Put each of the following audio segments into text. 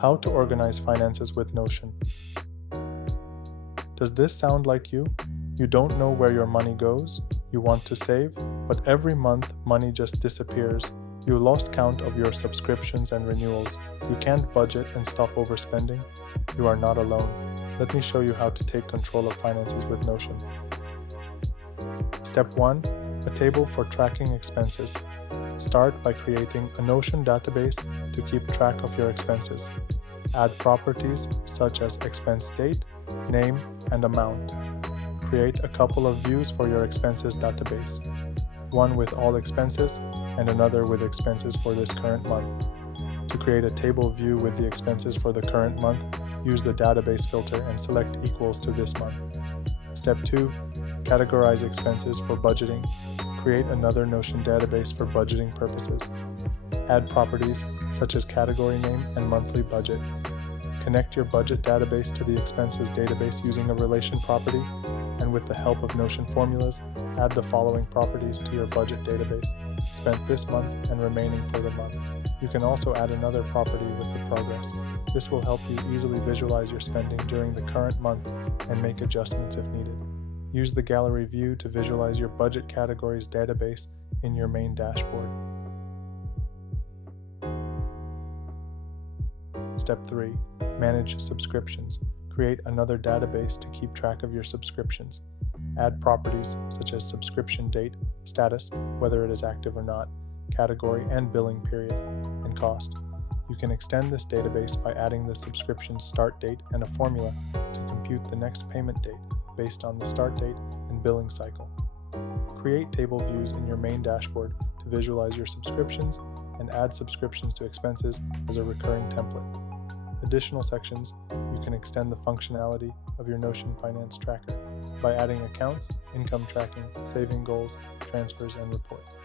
How to organize finances with Notion. Does this sound like you? You don't know where your money goes, you want to save, but every month money just disappears. You lost count of your subscriptions and renewals. You can't budget and stop overspending. You are not alone. Let me show you how to take control of finances with Notion. Step 1. A table for tracking expenses. Start by creating a Notion database to keep track of your expenses. Add properties such as expense date, name, and amount. Create a couple of views for your expenses database, one with all expenses and another with expenses for this current month. To create a table view with the expenses for the current month, use the database filter and select equals to this month. Step 2. Categorize expenses for budgeting. Create another Notion database for budgeting purposes. Add properties such as category name and monthly budget. Connect your budget database to the expenses database using a relation property, and with the help of Notion formulas, add the following properties to your budget database: spent this month and remaining for the month. You can also add another property with the progress. This will help you easily visualize your spending during the current month and make adjustments if needed. Use the gallery view to visualize your budget categories database in your main dashboard. Step 3. Manage subscriptions. Create another database to keep track of your subscriptions. Add properties such as subscription date, status, whether it is active or not, category and billing period, and cost. You can extend this database by adding the subscription start date and a formula to compute the next payment date based on the start date and billing cycle. Create table views in your main dashboard to visualize your subscriptions and add subscriptions to expenses as a recurring template. Additional sections, you can extend the functionality of your Notion Finance Tracker by adding accounts, income tracking, saving goals, transfers, and reports.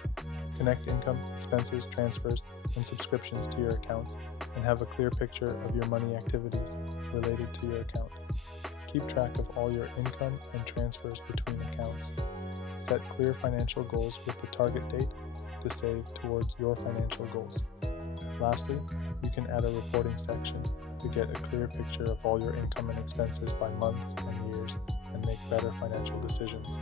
Connect income, expenses, transfers, and subscriptions to your accounts and have a clear picture of your money activities related to your account. Keep track of all your income and transfers between accounts. Set clear financial goals with the target date to save towards your financial goals. Lastly, you can add a reporting section to get a clear picture of all your income and expenses by months and years and make better financial decisions.